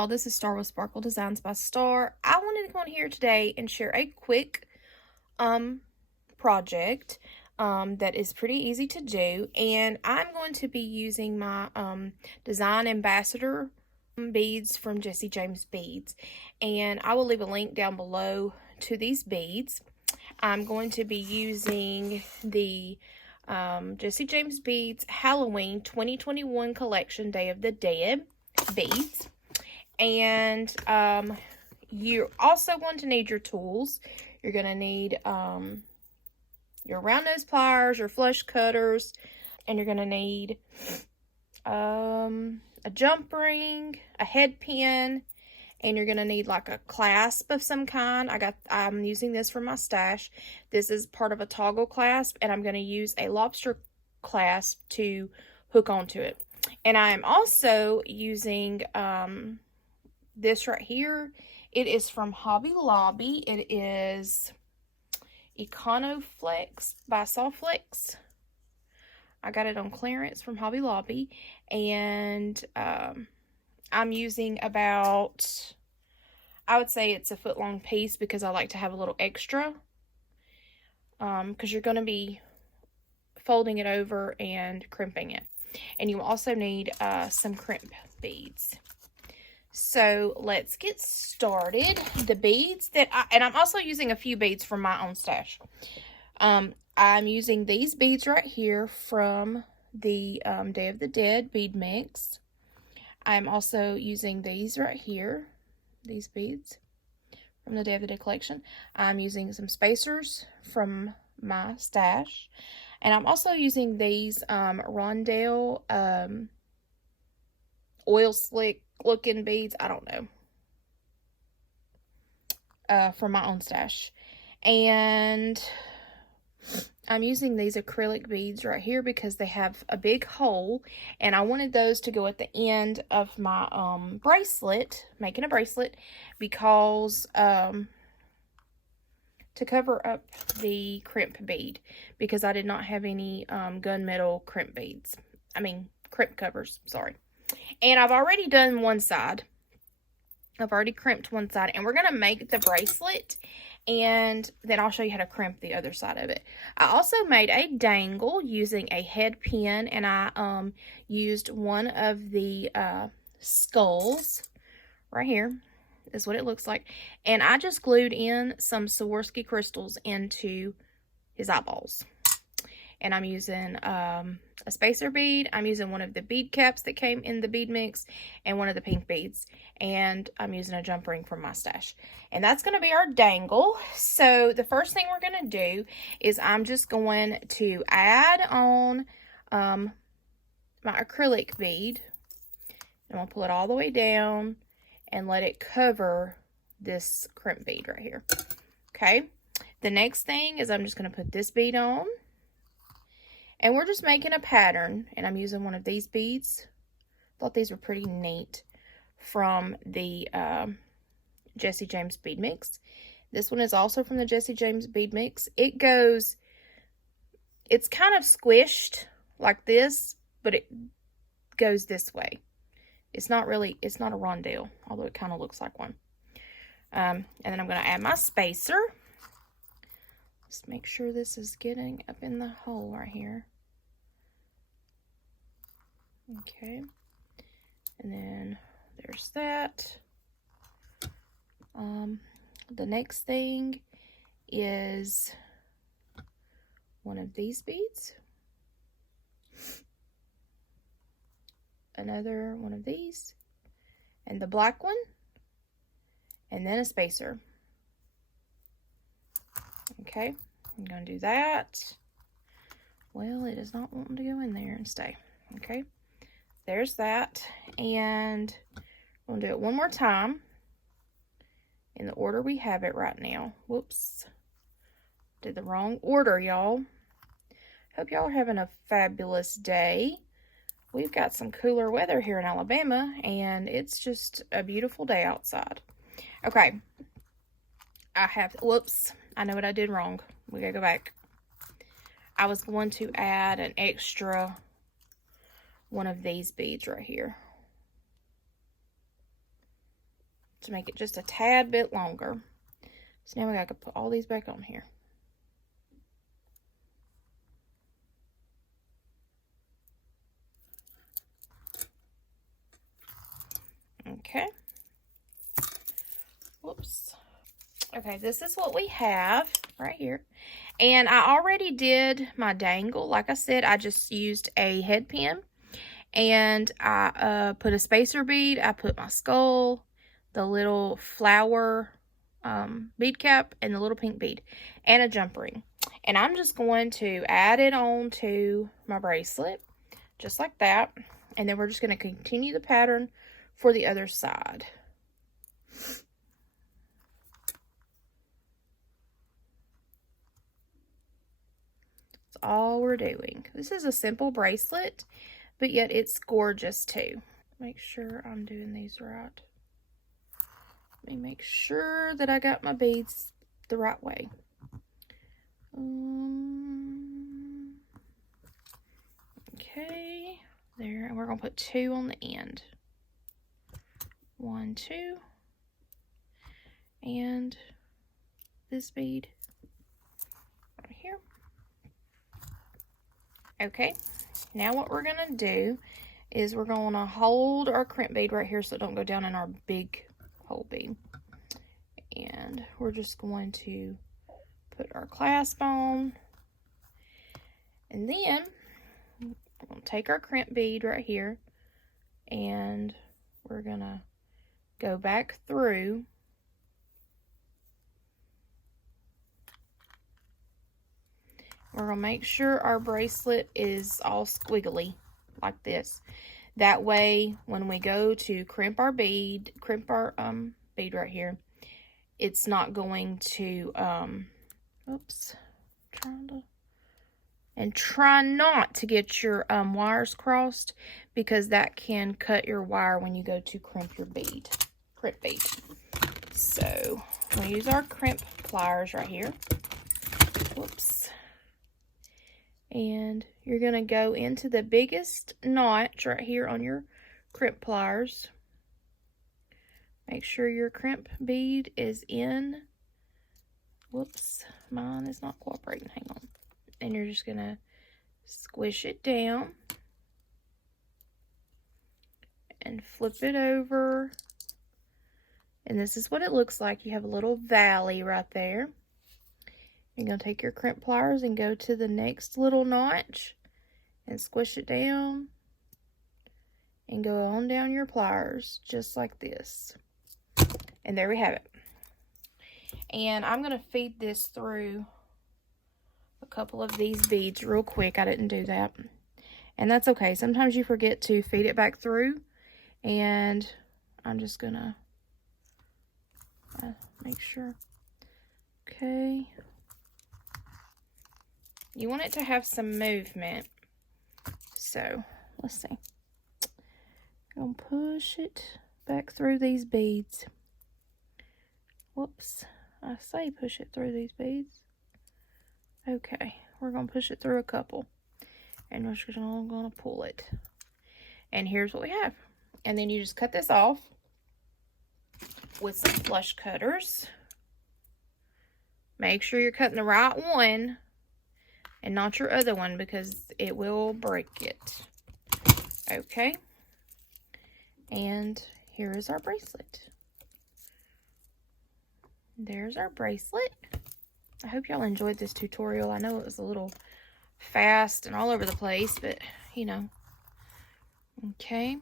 y'all, this is Star with Sparkle Designs by Star. I wanted to come on here today and share a quick project that is pretty easy to do, and I'm going to be using my Design Ambassador beads from Jessie James Beads, and I will leave a link down below to these beads. I'm going to be using the Jessie James Beads Halloween 2021 collection Day of the Dead beads. And you're also going to need your tools. You're going to need your round nose pliers, your flush cutters, and you're going to need a jump ring, a head pin, and you're going to need like a clasp of some kind. I'm using this for my stash. This is part of a toggle clasp, and I'm going to use a lobster clasp to hook onto it. And I'm also using this right here. It is from Hobby Lobby. It is Econoflex by Softflex. I got it on clearance from Hobby Lobby, and I'm using about, I would say it's a foot long piece because I like to have a little extra, because you're going to be folding it over and crimping it. And you also need some crimp beads. So let's get started. The beads that I'm also using a few beads from my own stash. I'm using these beads right here from the Day of the Dead bead mix. I'm also using these right here, these beads from the Day of the Dead collection. I'm using some spacers from my stash. And I'm also using these Rondell oil slick looking beads. I don't know. From my own stash. And I'm using these acrylic beads right here because they have a big hole. And I wanted those to go at the end of my bracelet, making a bracelet, because to cover up the crimp bead, because I did not have any gunmetal crimp beads. Crimp covers, sorry. And I've already done one side. I've already crimped one side, and we're going to make the bracelet, and then I'll show you how to crimp the other side of it. I also made a dangle using a head pin, and I used one of the skulls right here. Is what it looks like. And I just glued in some Swarovski crystals into his eyeballs. And I'm using a spacer bead. I'm using one of the bead caps that came in the bead mix and one of the pink beads. And I'm using a jump ring from my stash. And that's going to be our dangle. So the first thing we're going to do is I'm just going to add on my acrylic bead. I'm going to pull it all the way down and let it cover this crimp bead right here. Okay. The next thing is I'm just going to put this bead on. And we're just making a pattern. And I'm using one of these beads. Thought these were pretty neat from the Jessie James bead mix. This one is also from the Jessie James bead mix. It's kind of squished like this, but it goes this way. It's not a rondelle, although it kind of looks like one. And then I'm going to add my spacer. Just make sure this is getting up in the hole right here. Okay. And then there's that. The next thing is one of these beads. Another one of these, and the black one, and then a spacer. Okay, I'm going to do that. Well, it is not wanting to go in there and stay. Okay, there's that, and I'm going to do it one more time in the order we have it right now. Whoops, did the wrong order, y'all. Hope y'all are having a fabulous day. We've got some cooler weather here in Alabama, and it's just a beautiful day outside. Okay. Whoops. I know what I did wrong. We gotta go back. I was going to add an extra one of these beads right here. to make it just a tad bit longer. So now we gotta put all these back on here. Okay. Whoops. Okay, this is what we have right here. And I already did my dangle. Like I said, I just used a head pin. And I put a spacer bead. I put my skull, the little flower bead cap, and the little pink bead, and a jump ring. And I'm just going to add it on to my bracelet, just like that. And then we're just going to continue the pattern for the other side. That's all we're doing. This is a simple bracelet, but yet it's gorgeous too. Make sure I'm doing these right. Let me make sure that I got my beads the right way. Okay, there, and we're gonna put 2 on the end. 1, 2, and this bead right here. Okay, now what we're gonna do is we're gonna hold our crimp bead right here so it don't go down in our big hole bead. And we're just going to put our clasp on. And then we're gonna take our crimp bead right here and we're gonna go back through. We're going to make sure our bracelet is all squiggly like this. That way, when we go to crimp our bead right here, it's not going to, oops, try not to get your wires crossed, because that can cut your wire when you go to crimp your bead, So, we'll use our crimp pliers right here. Whoops. And you're going to go into the biggest notch right here on your crimp pliers. Make sure your crimp bead is in. Whoops, mine is not cooperating. Hang on. And you're just going to squish it down and flip it over. And this is what it looks like. You have a little valley right there. You're going to take your crimp pliers and go to the next little notch and squish it down and go on down your pliers just like this. And there we have it. And I'm going to feed this through a couple of these beads real quick. I didn't do that. And that's okay. Sometimes you forget to feed it back through. And I'm just going to make sure. Okay. You want it to have some movement. So, let's see. I'm going to push it back through these beads. Whoops. I say push it through these beads. Okay. We're going to push it through a couple. And we're just going to pull it. And here's what we have. And then you just cut this off with some flush cutters. Make sure you're cutting the right one and not your other one, because it will break it. Okay. And here is our bracelet. There's our bracelet. I hope y'all enjoyed this tutorial. I know it was a little fast and all over the place, but you know. Okay.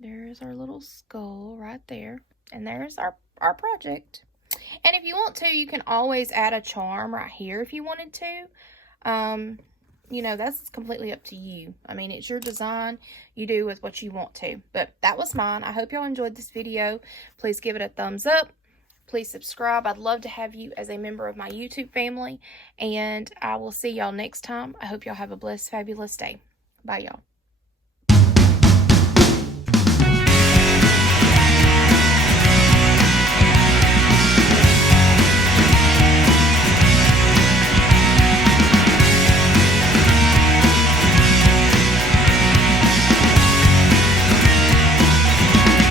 There's our little skull right there. And there's our project. And if you want to, you can always add a charm right here if you wanted to. You know, that's completely up to you. I mean, it's your design. You do with what you want to. But that was mine. I hope y'all enjoyed this video. Please give it a thumbs up. Please subscribe. I'd love to have you as a member of my YouTube family. And I will see y'all next time. I hope y'all have a blessed, fabulous day. Bye, y'all.